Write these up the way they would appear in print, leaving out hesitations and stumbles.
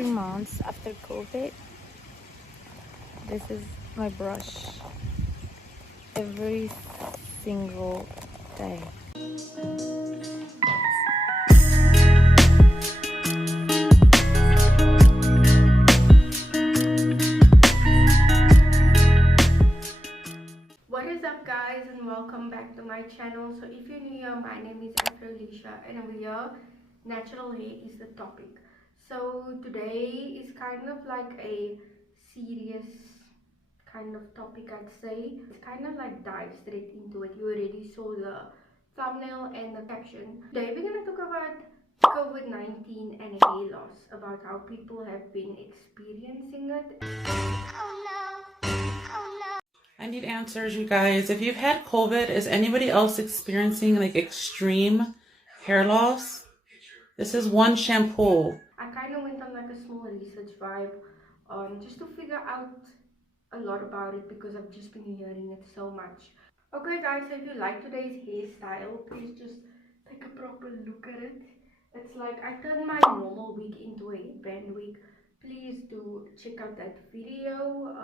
3 months after COVID. This is my brush every single day. What is up guys, and welcome back to my channel. So if you're new here, my name is Afrolisha and over here natural hair is the topic. So today is kind of like a serious kind of topic, I'd say. It's kind of like dive straight into it. You already saw the thumbnail and the caption. Today we're going to talk about COVID-19 and hair loss, about how people have been experiencing it. I need answers, you guys. If you've had COVID, is anybody else experiencing like extreme hair loss? This is one shampoo. I kind of went on like a small research vibe just to figure out a lot about it because I've just been hearing it so much. Okay guys, so if you like today's hairstyle, please just take a proper look at it. It's like I turned my normal wig into a headband wig. Please do check out that video.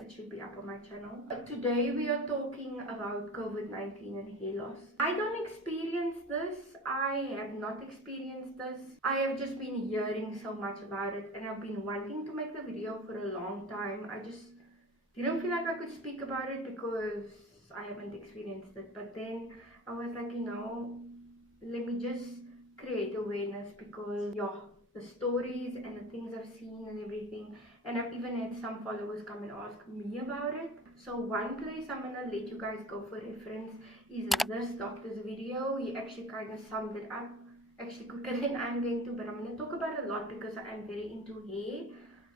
It should be up on my channel. Today we are talking about COVID-19 and hair loss. I don't experience this. I have not experienced this. I have just been hearing so much about it and I've been wanting to make the video for a long time. I just didn't feel like I could speak about it because I haven't experienced it. But then I was like, let me just create awareness because the stories and the things I've seen and everything, and I've even had some followers come and ask me about it. So one place I'm gonna let you guys go for reference is this doctor's video. He actually kind of summed it up actually quicker than I'm going to, but I'm going to talk about it a lot because I am very into hair.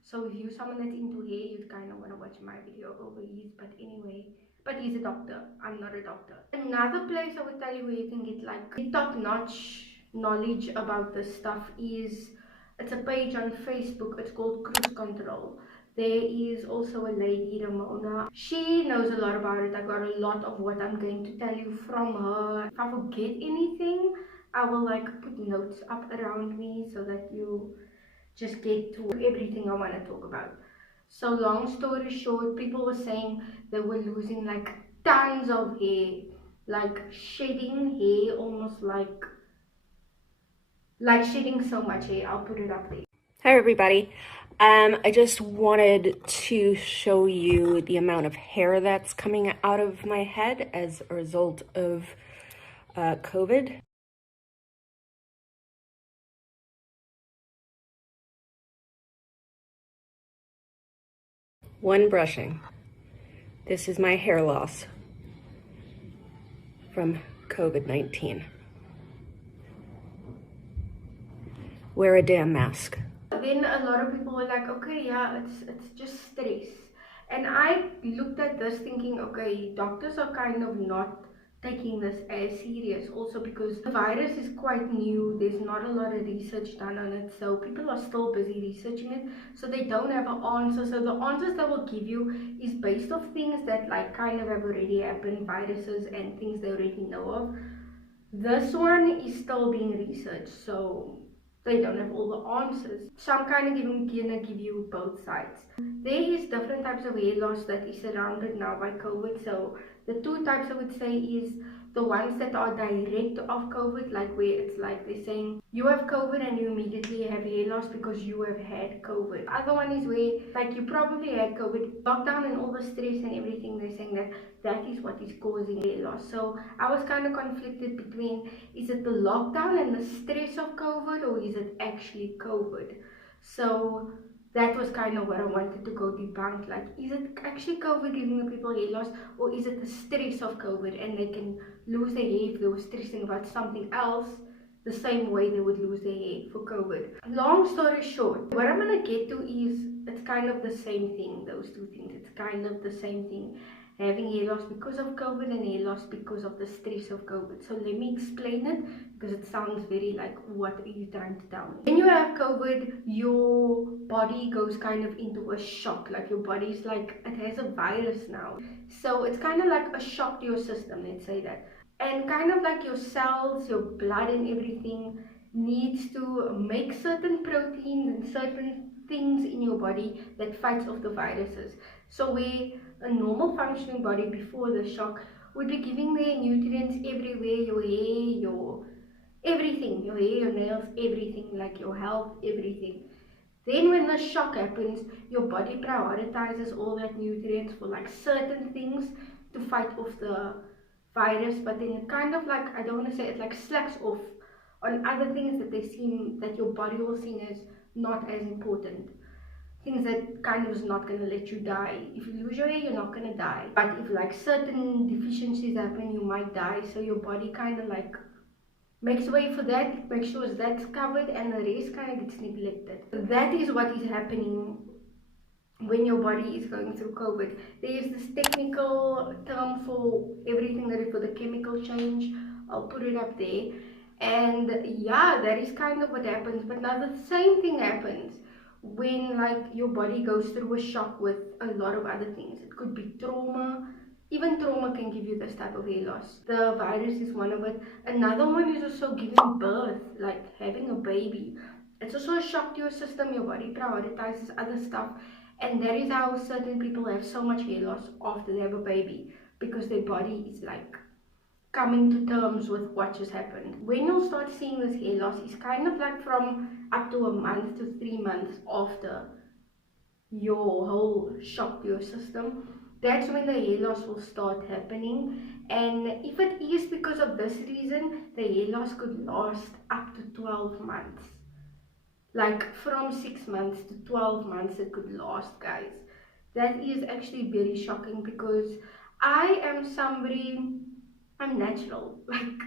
So if you're someone that's into hair, you'd kind of want to watch my video over his. But anyway, but he's a doctor. I'm not a doctor. Another place I would tell you where you can get like top-notch knowledge about this stuff is, it's a page on Facebook. It's called Cruise Control. There is also a lady, Ramona. She knows a lot about it. I got a lot of what I'm going to tell you from her. If I forget anything, I will like put notes up around me so that you just get to everything I want to talk about. So long story short, people were saying they were losing like tons of hair, like shedding hair, almost like shedding so much hair. I'll put it up there. Hi everybody. I just wanted to show you the amount of hair that's coming out of my head as a result of COVID. One brushing. This is my hair loss from COVID-19. Wear a damn mask. Then a lot of people were like, okay, yeah, it's just stress. And I looked at this thinking, okay, doctors are kind of not taking this as serious, also because the virus is quite new. There's not a lot of research done on it, so people are still busy researching it, so they don't have an answer. So the answers they will give you is based off things that like kind of have already happened, viruses and things they already know of. This one is still being researched, so they don't have all the answers. So I'm kind of gonna give you both sides. There is different types of hair loss that is surrounded now by COVID. So the two types I would say is the ones that are direct of COVID, like where it's like they're saying you have COVID and you immediately have hair loss because you have had COVID. The other one is where like you probably had COVID, lockdown and all the stress and everything, they're saying that that is what is causing hair loss. So I was kind of conflicted between, is it the lockdown and the stress of COVID or is it actually COVID? So that was kind of what I wanted to go debunk. Like, is it actually COVID giving the people hair loss, or is it the stress of COVID and they can lose their hair if they were stressing about something else the same way they would lose their hair for COVID? Long story short, what I'm gonna get to is it's kind of the same thing, those two things. It's kind of the same thing. Having hair loss because of COVID and hair loss because of the stress of COVID. So let me explain it because it sounds very like, what are you trying to tell me? When you have COVID, your body goes kind of into a shock. Like your body's like, it has a virus now. So it's kind of like a shock to your system, let's say that. And kind of like your cells, your blood and everything needs to make certain proteins and certain things in your body that fights off the viruses. So where a normal functioning body before the shock would be giving their nutrients everywhere, your hair, your everything, your hair, your nails, everything, like your health, everything. Then when the shock happens, your body prioritizes all that nutrients for like certain things to fight off the virus, but then it kind of like, I don't want to say it like slacks off on other things that they seem, that your body will see as not as important. Things that kind of is not going to let you die. If you lose your hair, you're not going to die. But if like certain deficiencies happen, you might die. So your body kind of like makes way for that, makes sure that's covered, and the rest kind of gets neglected. That is what is happening when your body is going through COVID. There is this technical term for everything that is for the chemical change. I'll put it up there. And yeah, that is kind of what happens. But now the same thing happens when like your body goes through a shock with a lot of other things. It could be trauma. Even trauma can give you this type of hair loss. The virus is one of it. Another one is also giving birth, like having a baby. It's also a shock to your system. Your body prioritizes other stuff. And that is how certain people have so much hair loss after they have a baby, because their body is like coming to terms with what just happened. When you'll start seeing this hair loss is kind of like from up to a month to 3 months after your whole shock to your system. That's when the hair loss will start happening. And if it is because of this reason, the hair loss could last up to 12 months. Like from 6 months to 12 months it could last, guys. That is actually very shocking, because I am somebody, I'm natural. Like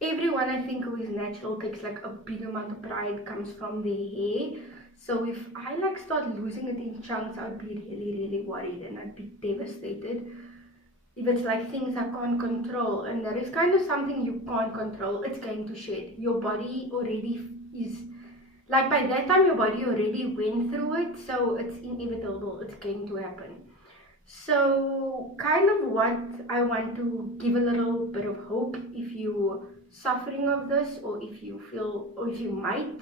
everyone I think who is natural takes like a big amount of pride comes from their hair. So if I like start losing it in chunks, I'd be really worried and I'd be devastated. If it's like things I can't control, and that is kind of something you can't control, it's going to shed. Your body already is, like by that time your body already went through it, so it's inevitable, it's going to happen. So kind of what I want to give a little bit of hope, if you're suffering of this, or if you feel, or if you might,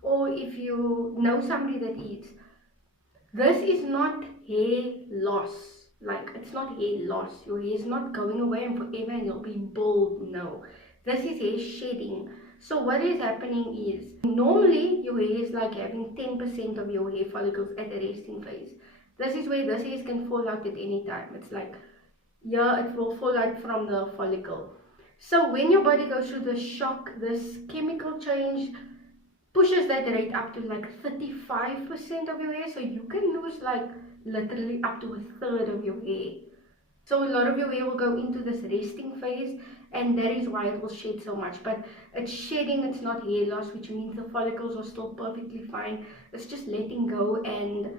or if you know somebody that is, this is not hair loss. Like it's not hair loss. Your hair is not going away and forever and you'll be bald. No, this is hair shedding. So what is happening is, normally your hair is like having 10% of your hair follicles at the resting phase. This is where this hair can fall out at any time. It's like, yeah, it will fall out from the follicle. So when your body goes through the shock, this chemical change pushes that rate up to like 35% of your hair. So you can lose like literally up to a third of your hair. So a lot of your hair will go into this resting phase, and that is why it will shed so much. But it's shedding, it's not hair loss, which means the follicles are still perfectly fine. It's just letting go, and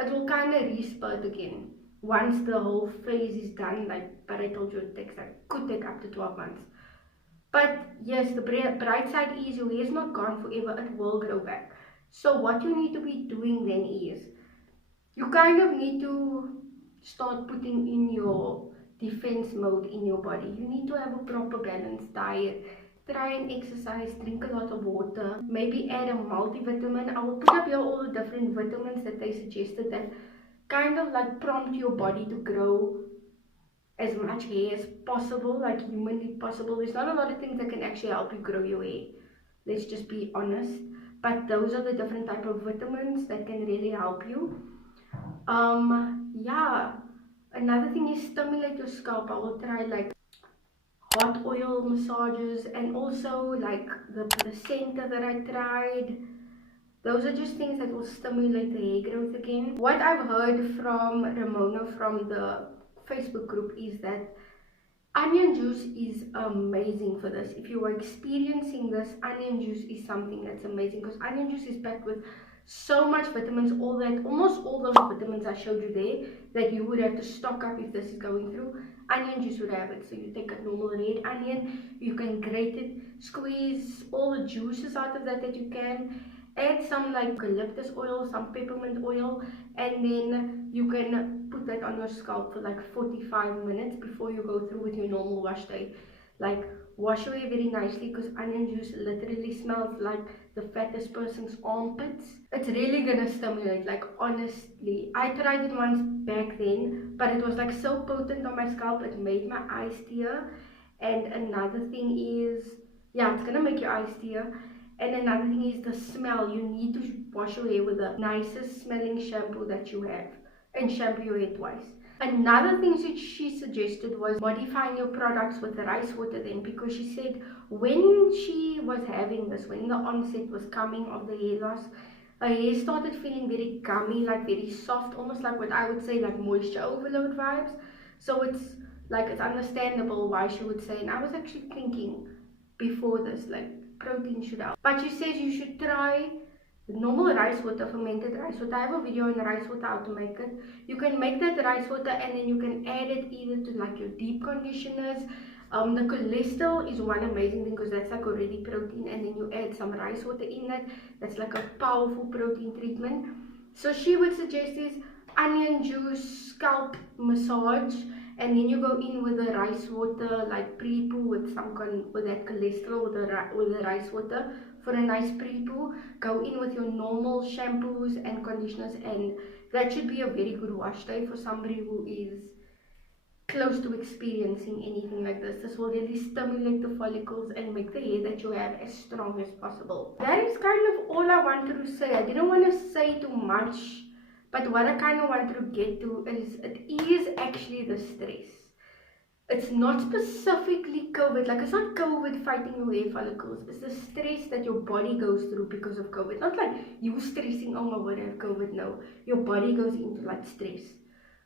it will kind of respurt again once the whole phase is done. Like, but I told you it takes like, could take up to 12 months. But yes, the bright side is your hair is not gone forever, it will grow back. So what you need to be doing then is, you kind of need to start putting in your defense mode in your body. You need to have a proper balanced diet. Try and exercise, drink a lot of water, maybe add a multivitamin. I will put up here all the different vitamins that they suggested that kind of like prompt your body to grow as much hair as possible, like humanly possible. There's not a lot of things that can actually help you grow your hair, let's just be honest, but those are the different type of vitamins that can really help you. Yeah, another thing is stimulate your scalp. I will try like hot oil massages, and also like the placenta that I tried. Those are just things that will stimulate the hair growth again. What I've heard from Ramona from the Facebook group is that onion juice is amazing for this. If you are experiencing this, onion juice is something that's amazing, because onion juice is packed with so much vitamins, almost all those vitamins I showed you there that you would have to stock up if this is going through. Onion juice would have it. So you take a normal red onion, you can grate it, squeeze all the juices out of that you can, add some like eucalyptus oil, some peppermint oil, and then you can put that on your scalp for like 45 minutes before you go through with your normal wash day. like wash your hair very nicely, because onion juice literally smells like the fattest person's armpits. It's really gonna stimulate, like honestly. I tried it once back then, but it was like so potent on my scalp, it made my eyes tear. And another thing is, yeah, it's gonna make your eyes tear. And another thing is the smell. You need to wash your hair with the nicest smelling shampoo that you have, and shampoo your hair twice. Another thing that she suggested was modifying your products with the rice water then, because she said when she was having this, when the onset was coming of the hair loss, her hair started feeling very gummy, like very soft, almost like what I would say like moisture overload vibes. So it's like, it's understandable why she would say. And I was actually thinking before this, like, protein should help. But she says you should try normal rice water, fermented rice water. I have a video on rice water, how to make it. You can make that rice water and then you can add it either to like your deep conditioners. The cholesterol is one amazing thing, because that's like already protein, and then you add some rice water in that. That's like a powerful protein treatment. So she would suggest is onion juice scalp massage, and then you go in with the rice water, like pre-poo with with that cholesterol with the rice water for a nice pre-poo. Go in with your normal shampoos and conditioners, and that should be a very good wash day for somebody who is close to experiencing anything like this. This will really stimulate the follicles and make the hair that you have as strong as possible. That is kind of all I wanted to say. I didn't want to say too much, but what I kind of wanted to get to is, it is actually the stress. It's not specifically COVID, like it's not COVID fighting your hair follicles. It's the stress that your body goes through because of COVID. Not like you stressing, oh my word, I have COVID. No, your body goes into like stress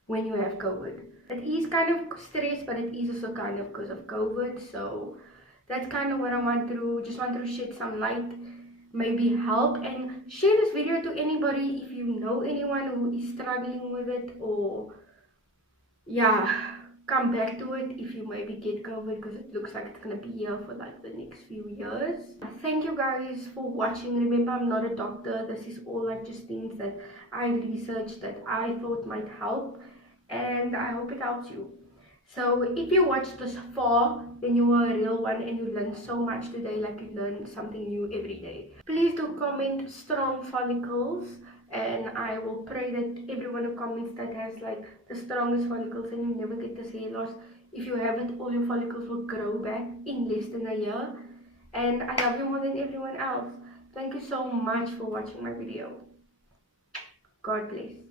when you have COVID. It is kind of stress, but it is also kind of because of COVID. So that's kind of what I want to, just want to shed some light, maybe help, and share this video to anybody if you know anyone who is struggling with it, or yeah, come back to it if you maybe get COVID, because it looks like it's gonna be here for like the next few years. Thank you guys for watching. Remember, I'm not a doctor. This is all like just things that I researched that I thought might help, and I hope it helps you. So if you watched this far, then you are a real one and you learned so much today, like you learned something new every day. Please do comment strong follicles, and I will pray that everyone who comments that has like the strongest follicles and you never get this hair loss. If you have it, all your follicles will grow back in less than a year. And I love you more than everyone else. Thank you so much for watching my video. God bless.